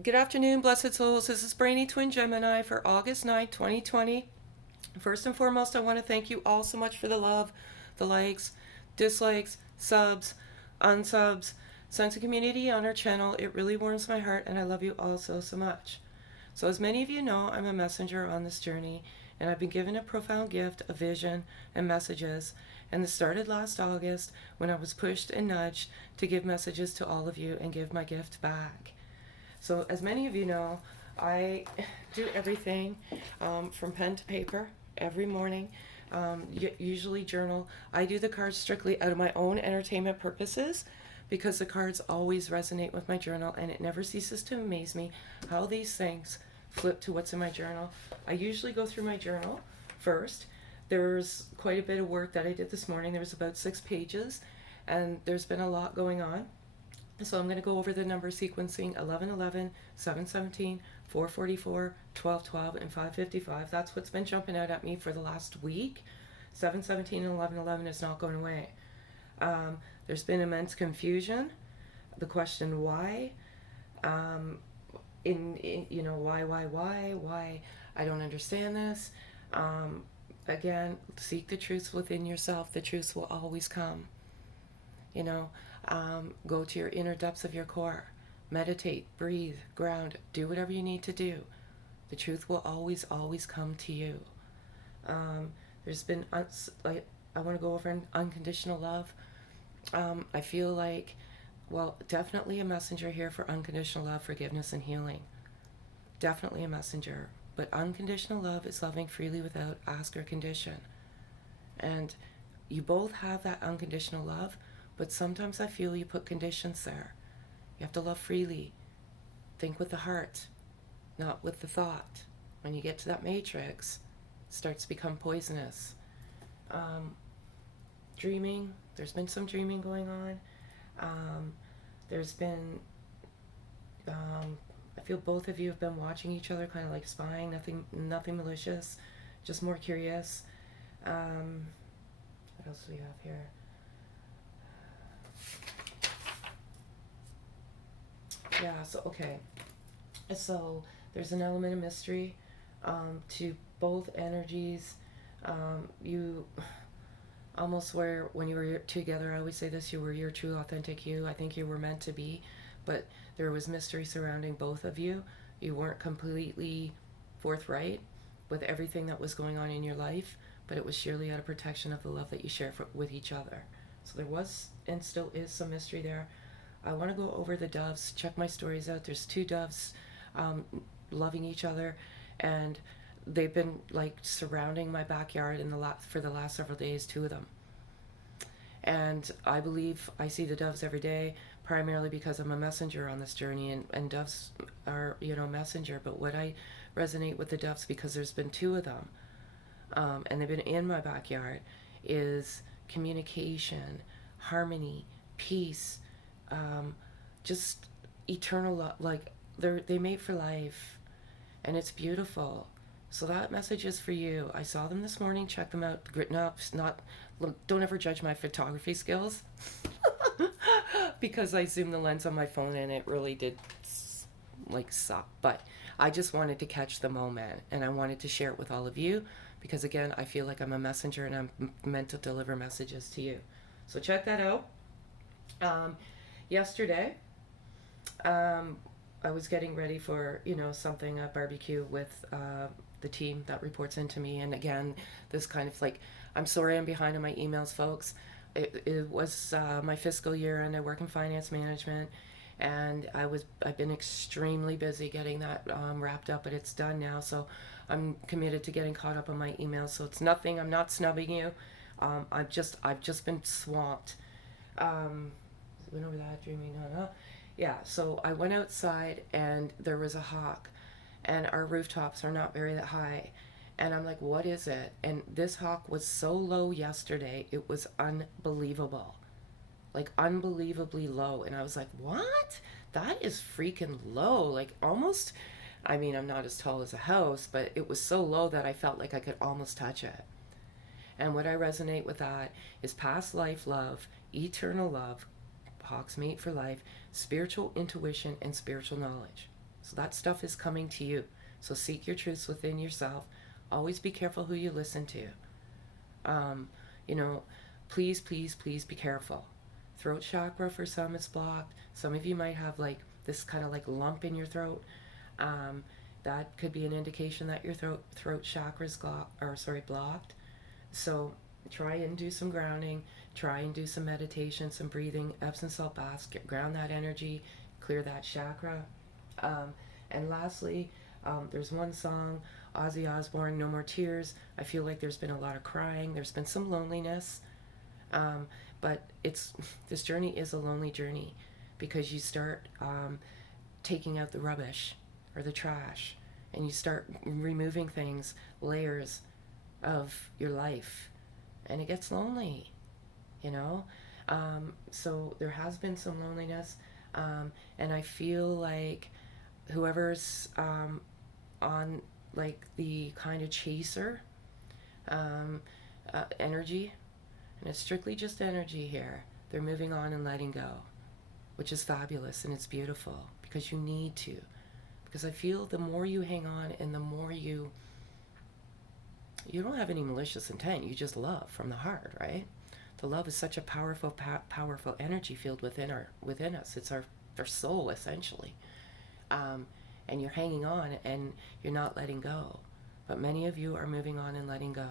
Good afternoon, blessed souls. This is Brainy Twin Gemini for August 9th, 2020. First and foremost, I want to thank you all so much for the love, the likes, dislikes, subs, unsubs, sense of community on our channel. It really warms my heart, and I love you all so, so much. So, as many of you know, I'm a messenger on this journey, and I've been given a profound gift of vision and messages. And this started last August when I was pushed and nudged to give messages to all of you and give my gift back. So, as many of you know, I do everything from pen to paper every morning, usually journal. I do the cards strictly out of my own entertainment purposes because the cards always resonate with my journal, and it never ceases to amaze me how these things flip to what's in my journal. I usually go through my journal first. There's quite a bit of work that I did this morning. There was about 6 pages, and there's been a lot going on. So I'm going to go over the number sequencing 1111, 717, 444, 1212, and 555. That's what's been jumping out at me for the last week. 717 and 1111 is not going away. There's been immense confusion. The question why, why, I don't understand this. Again, seek the truth within yourself. The truth will always come. You know, go to your inner depths of your core, meditate, breathe, ground, do whatever you need to do. The truth will always, always come to you. There's been, I want to go over unconditional love. I feel like, well, definitely a messenger here for unconditional love, forgiveness, and healing. Definitely a messenger. But unconditional love is loving freely without ask or condition. And you both have that unconditional love, but sometimes I feel you put conditions there. You have to love freely. Think with the heart, not with the thought. When you get to that matrix, it starts to become poisonous. Dreaming, there's been some dreaming going on. There's been, I feel both of you have been watching each other, kind of like spying, nothing malicious, just more curious. What else do we have here? Yeah, so okay. So there's an element of mystery to both energies. You almost were, when you were together, I always say this, you were your true, authentic you. I think you were meant to be, but there was mystery surrounding both of you. You weren't completely forthright with everything that was going on in your life, but it was sheerly out of protection of the love that you share with each other. So there was and still is some mystery there. I want to go over the doves, check my stories out. There's two doves loving each other, and they've been like surrounding my backyard for the last several days, two of them. And I believe I see the doves every day, primarily because I'm a messenger on this journey, and doves are, messenger. But what I resonate with the doves, because there's been two of them, and they've been in my backyard, is communication, harmony, peace, just eternal love. Like they mate for life, and it's beautiful. So that message is for you. I saw them this morning. Check them out. Not look. Don't ever judge my photography skills, because I zoomed the lens on my phone and it really did suck. But I just wanted to catch the moment, and I wanted to share it with all of you, because again, I feel like I'm a messenger and I'm meant to deliver messages to you. So check that out. Yesterday, I was getting ready for, something, a barbecue with the team that reports into me. And again, this kind of like, I'm sorry I'm behind on my emails, folks. It was my fiscal year, and I work in finance management, and I've been extremely busy getting that wrapped up, but it's done now. So I'm committed to getting caught up on my emails. So it's nothing. I'm not snubbing you. I've just been swamped. Went over that dreaming. Yeah. So I went outside, and there was a hawk, and our rooftops are not very that high. And I'm like, what is it? And this hawk was so low yesterday, it was unbelievable. Like, unbelievably low. And I was like, what? That is freaking low. Like, almost, I mean, I'm not as tall as a house, but it was so low that I felt like I could almost touch it. And what I resonate with that is past life love, eternal love, hawks mate for life, spiritual intuition, and spiritual knowledge. So that stuff is coming to you. So seek your truths within yourself. Always be careful who you listen to. You know, please, please, please be careful. Throat chakra, for some, is blocked. Some of you might have like this kind of like lump in your throat. That could be an indication that your throat chakra is blocked. So try and do some grounding. Try and do some meditation, some breathing, Epsom salt baths. Ground that energy, clear that chakra. And lastly, there's one song, Ozzy Osbourne, No More Tears. I feel like there's been a lot of crying. There's been some loneliness. But this journey is a lonely journey because you start taking out the rubbish or the trash, and you start removing things, layers of your life, and it gets lonely, you know. So there has been some loneliness, and I feel like whoever's on like the kind of chaser energy, and it's strictly just energy here, they're moving on and letting go, which is fabulous, and it's beautiful because you need to. Because I feel the more you hang on and the more you don't have any malicious intent, you just love from the heart, right? The love is such a powerful energy field within us. It's our soul, essentially. And you're hanging on and you're not letting go. But many of you are moving on and letting go.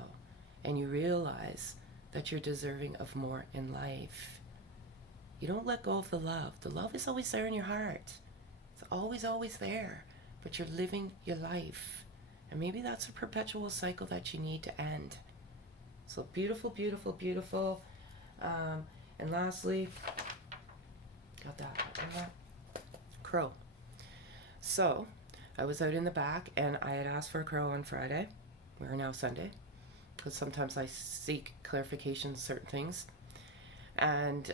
And you realize that you're deserving of more in life. You don't let go of the love. The love is always there in your heart. It's always, always there. But you're living your life. And maybe that's a perpetual cycle that you need to end. So beautiful, beautiful, beautiful. And lastly, got that. Crow. So I was out in the back and I had asked for a crow on Friday. We are now Sunday, because sometimes I seek clarification on certain things. And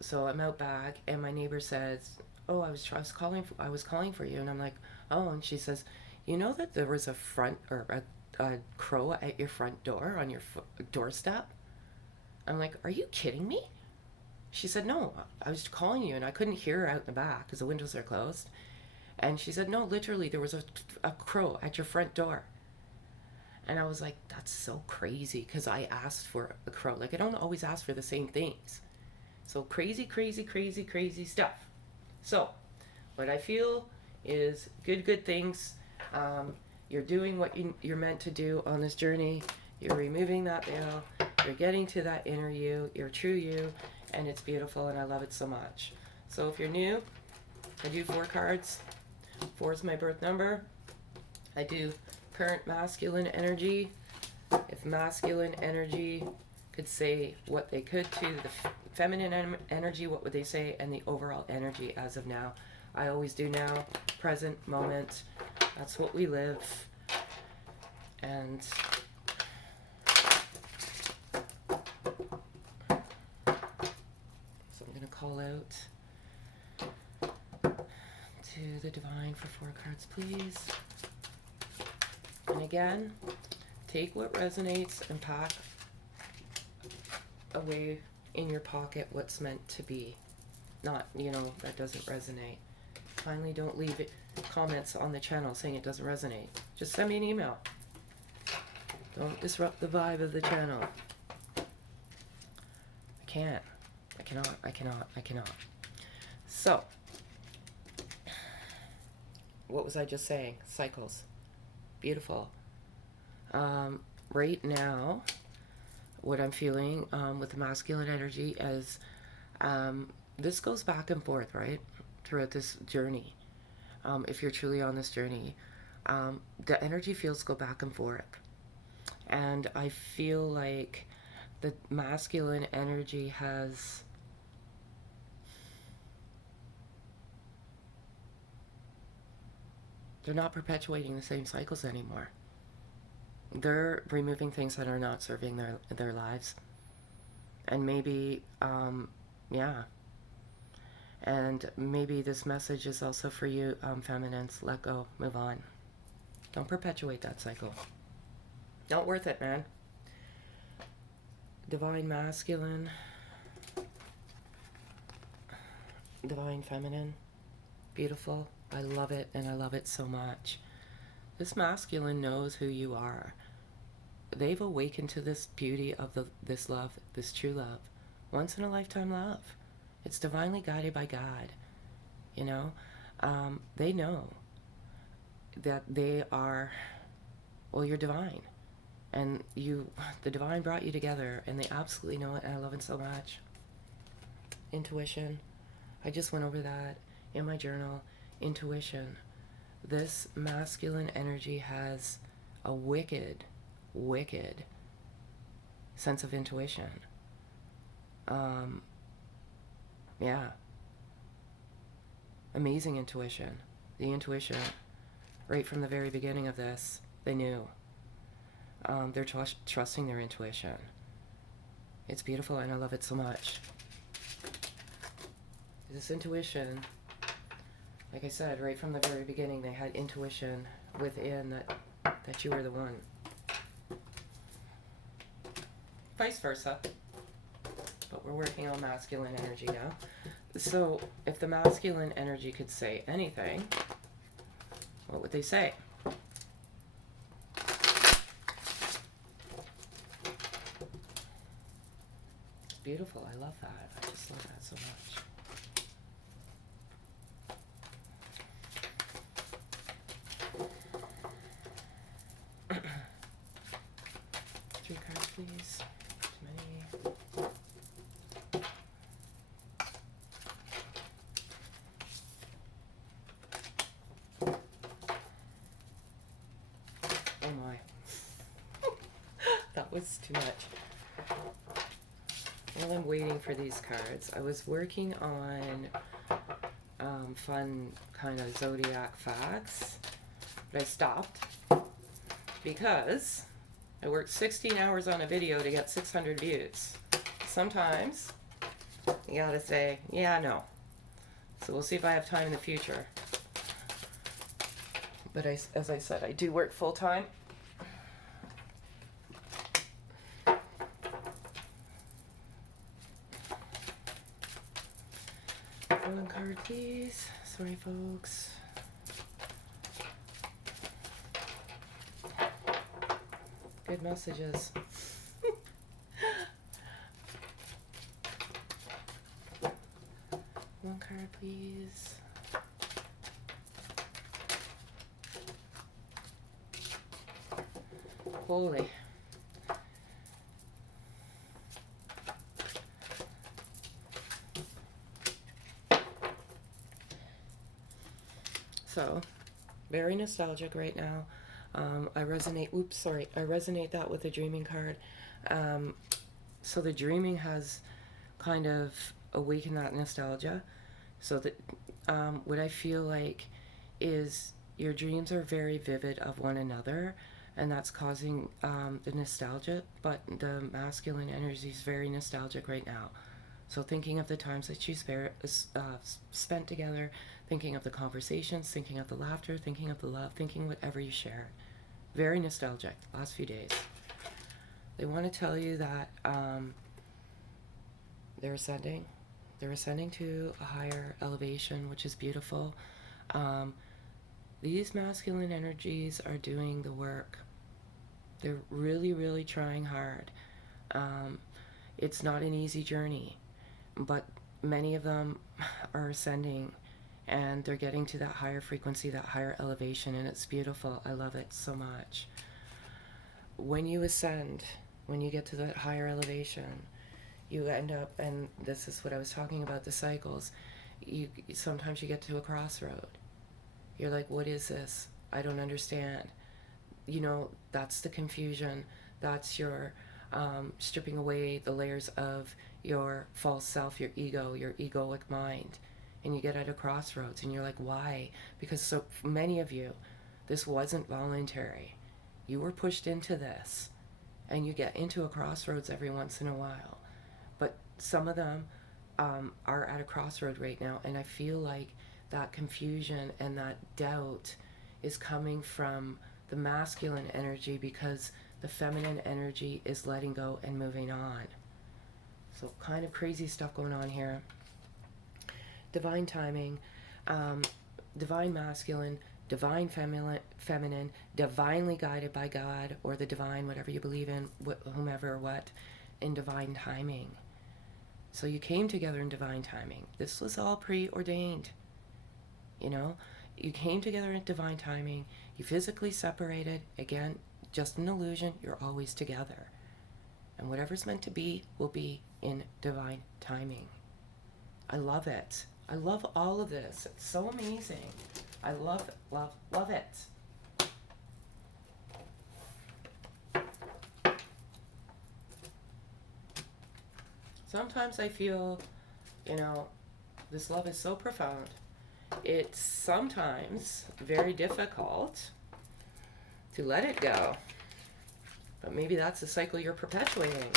so I'm out back, and my neighbor says, "Oh, I was calling for you," and I'm like, "Oh," and she says, "You know that there was a crow at your front door on your doorstep?" I'm like, "Are you kidding me?" She said, "No, I was calling you, and I couldn't hear her out in the back because the windows are closed." And she said, "No, literally, there was a crow at your front door." And I was like, that's so crazy, because I asked for a crow. Like, I don't always ask for the same things. So crazy, crazy, crazy, crazy stuff. So what I feel is good things. You're doing what you're meant to do on this journey. You're removing that veil. You're getting to that inner you, your true you, and it's beautiful, and I love it so much. So if you're new, I do 4 cards. 4 is my birth number. I do current masculine energy. If masculine energy could say what they could to the feminine energy, what would they say? And the overall energy as of now. I always do now, present moment. That's what we live. And so I'm going to call out to the divine for 4 cards, please. And again, take what resonates and pack away in your pocket what's meant to be. Not, that doesn't resonate. Finally, don't leave comments on the channel saying it doesn't resonate. Just send me an email. Don't disrupt the vibe of the channel. I cannot. So, what was I just saying? Cycles. Beautiful. Right now, what I'm feeling with the masculine energy is this goes back and forth, right? Throughout this journey. If you're truly on this journey, the energy fields go back and forth. And I feel like the masculine energy has they're not perpetuating the same cycles anymore. They're removing things that are not serving their lives. And maybe, And maybe this message is also for you, feminines. Let go. Move on. Don't perpetuate that cycle. Not worth it, man. Divine masculine. Divine feminine. Beautiful. I love it, and I love it so much. This masculine knows who you are. They've awakened to this beauty of this love, this true love. Once in a lifetime love. It's divinely guided by God. You know? They know that they are, well, you're divine. And the divine brought you together, and they absolutely know it, and I love it so much. Intuition. I just went over that in my journal. Intuition. This masculine energy has a wicked, wicked sense of intuition. Yeah. Amazing intuition. The intuition, right from the very beginning of this, they knew. They're trusting their intuition. It's beautiful, and I love it so much. This intuition, like I said, right from the very beginning, they had intuition within that you were the one. Vice versa. But we're working on masculine energy now. So, if the masculine energy could say anything, what would they say? It's beautiful. I love that. I just love that so much. 3 cards, please. Too many. Oh my. That was too much. While I'm waiting for these cards, I was working on fun kind of zodiac facts, but I stopped because I worked 16 hours on a video to get 600 views. Sometimes you gotta say, yeah, no. So we'll see if I have time in the future. But as I said, I do work full time. One card, please. Sorry, folks. Good messages. One card, please. Holy. So, very nostalgic right now. I resonate that with the dreaming card. So the dreaming has kind of awakened that nostalgia. So that what I feel like is your dreams are very vivid of one another, and that's causing the nostalgia, but the masculine energy is very nostalgic right now. So thinking of the times that you spent together, thinking of the conversations, thinking of the laughter, thinking of the love, thinking whatever you shared. Very nostalgic, last few days. They want to tell you that they're ascending. They're ascending to a higher elevation, which is beautiful. These masculine energies are doing the work. They're really, really trying hard. It's not an easy journey, but many of them are ascending, and they're getting to that higher frequency, that higher elevation, and it's beautiful. I love it so much. When you ascend, when you get to that higher elevation, you end up, and this is what I was talking about, the cycles, sometimes you get to a crossroad. You're like, what is this? I don't understand. You know, that's the confusion. That's your stripping away the layers of your false self, your ego, your egoic mind. And you get at a crossroads, and you're like, why? Because so many of you, this wasn't voluntary. You were pushed into this, and you get into a crossroads every once in a while. But some of them are at a crossroad right now, and I feel like that confusion and that doubt is coming from the masculine energy, because the feminine energy is letting go and moving on. So kind of crazy stuff going on here. Divine timing. divine masculine, divine feminine, divinely guided by God or the divine, whatever you believe in, whomever or what, in divine timing. So you came together in divine timing. This was all preordained. You know, you came together in divine timing. You physically separated. Again, just an illusion. You're always together. And whatever's meant to be will be in divine timing. I love it. I love all of this. It's so amazing. I love it. Sometimes I feel, this love is so profound. It's sometimes very difficult to let it go. But maybe that's the cycle you're perpetuating.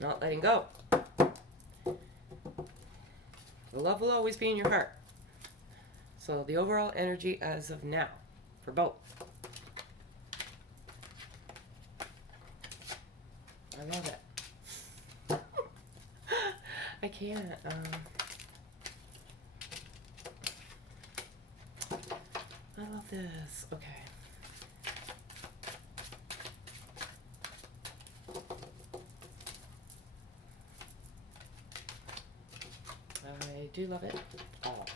Not letting go. The love will always be in your heart. So the overall energy as of now, for both. I love it. I can't. I love this. Okay. I do love it all.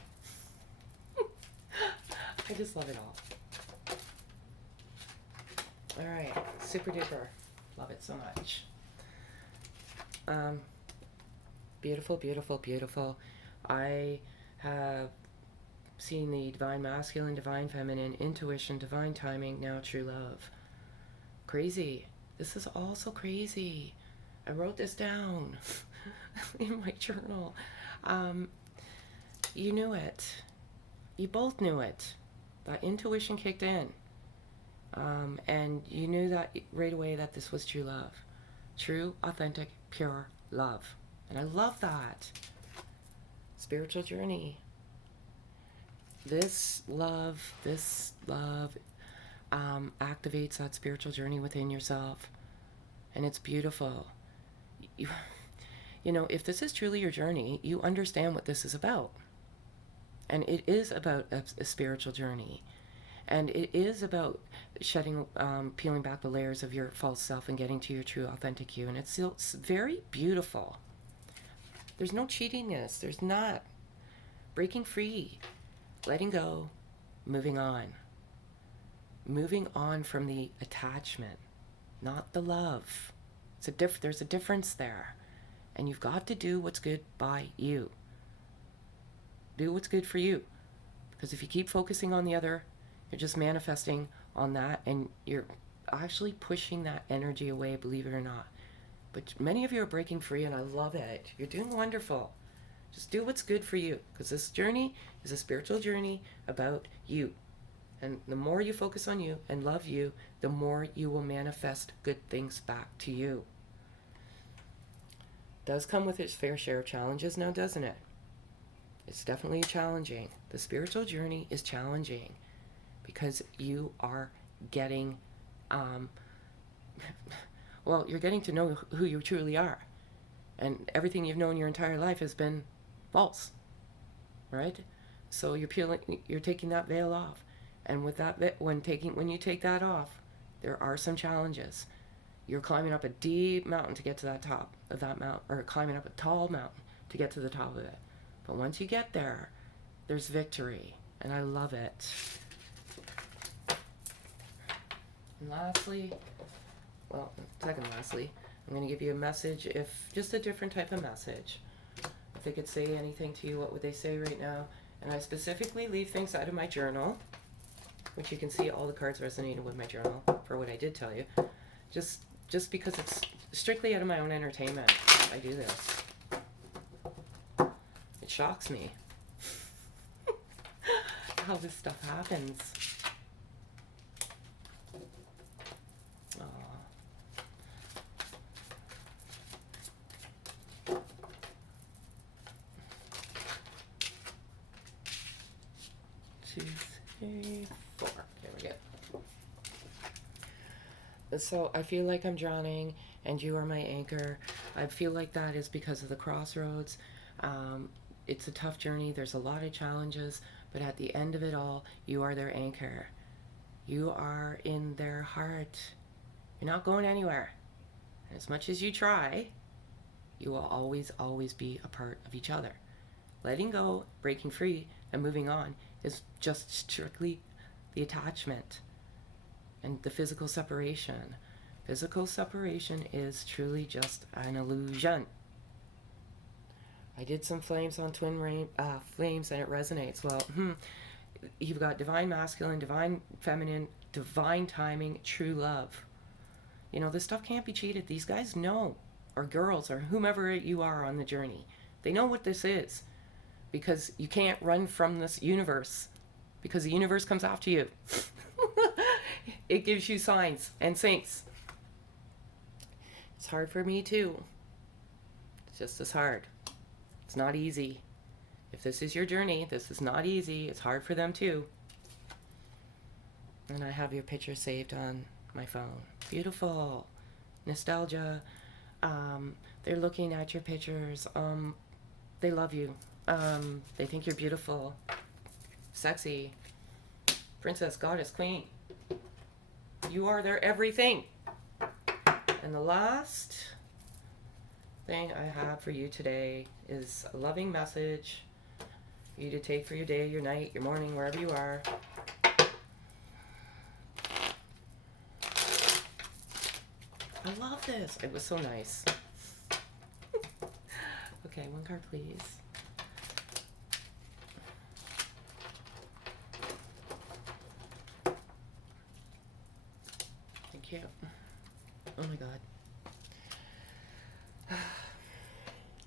I just love it all. All right. Super duper. Love it so much. Beautiful, beautiful, beautiful. I have seen the divine masculine, divine feminine, intuition, divine timing, now true love. Crazy. This is all so crazy. I wrote this down in my journal. You knew it. You both knew it. That intuition kicked in. And you knew that right away that this was true love. True, authentic, pure love. And I love that. Spiritual journey. This love activates that spiritual journey within yourself. And it's beautiful. If this is truly your journey, you understand what this is about. And it is about a spiritual journey. And it is about shedding, peeling back the layers of your false self and getting to your true, authentic you. And it's very beautiful. There's no cheatiness. There's not. Breaking free. Letting go. Moving on. Moving on from the attachment. Not the love. There's a difference there. And you've got to do what's good by you. Do what's good for you. Because if you keep focusing on the other, you're just manifesting on that, and you're actually pushing that energy away, believe it or not. But many of you are breaking free, and I love it. You're doing wonderful. Just do what's good for you, because this journey is a spiritual journey about you. And the more you focus on you and love you, the more you will manifest good things back to you. Does come with its fair share of challenges now, doesn't it? It's definitely challenging. The spiritual journey is challenging because you are getting, you're getting to know who you truly are. And everything you've known your entire life has been false, right? So you're taking that veil off. And with that, when you take that off, there are some challenges. You're climbing up a deep mountain to get to that top of that mountain, or climbing up a tall mountain to get to the top of it. But once you get there, there's victory, and I love it. And lastly, I'm going to give you a message, just a different type of message. If they could say anything to you, what would they say right now? And I specifically leave things out of my journal, which you can see all the cards resonated with my journal for what I did tell you. Just because it's strictly out of my own entertainment, I do this. It shocks me how this stuff happens. Aww. 2, 3, 4. There we go. So I feel like I'm drowning and you are my anchor. I feel like that is because of the crossroads. it's a tough journey. There's a lot of challenges, but at the end of it all, you are their anchor. You are in their heart. You're not going anywhere. As much as you try, you will always, always be a part of each other. Letting go, breaking free, and moving on is just strictly the attachment and the physical separation. Physical separation is truly just an illusion. I did some flames on flames and it resonates. Well, you've got divine masculine, divine feminine, divine timing, true love. You know, this stuff can't be cheated. These guys know, or girls, or whomever you are on the journey. They know what this is, because you can't run from this universe, because the universe comes after you. It gives you signs and sinks. It's hard for me too. It's just as hard. It's not easy. If this is your journey, this is not easy. It's hard for them too. And I have your picture saved on my phone. Beautiful. Nostalgia. They're looking at your pictures. They love you. They think you're beautiful. Sexy. Princess, goddess, queen. You are their everything. And the last thing I have for you today is a loving message for you to take for your day, your night, your morning, wherever you are. I love this. It was so nice. Okay, one card, please. Thank you. Oh my god.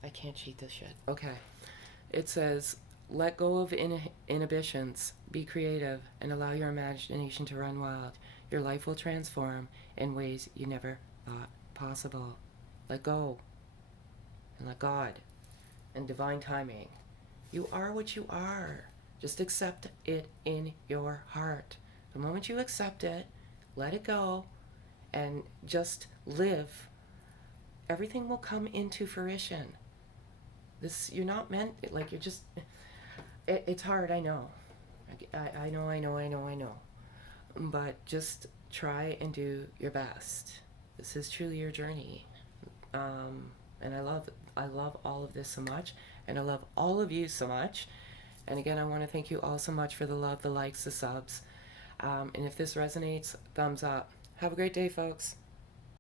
I can't cheat this shit. Okay. It says, let go of inhibitions, be creative, and allow your imagination to run wild. Your life will transform in ways you never thought possible. Let go. And let God. And divine timing. You are what you are. Just accept it in your heart. The moment you accept it, let it go, and just live, everything will come into fruition. You're not meant, like, you're just, it's hard, I know. I know. But just try and do your best. This is truly your journey. And I love all of this so much, and I love all of you so much. And again, I want to thank you all so much for the love, the likes, the subs. And if this resonates, thumbs up. Have a great day, folks.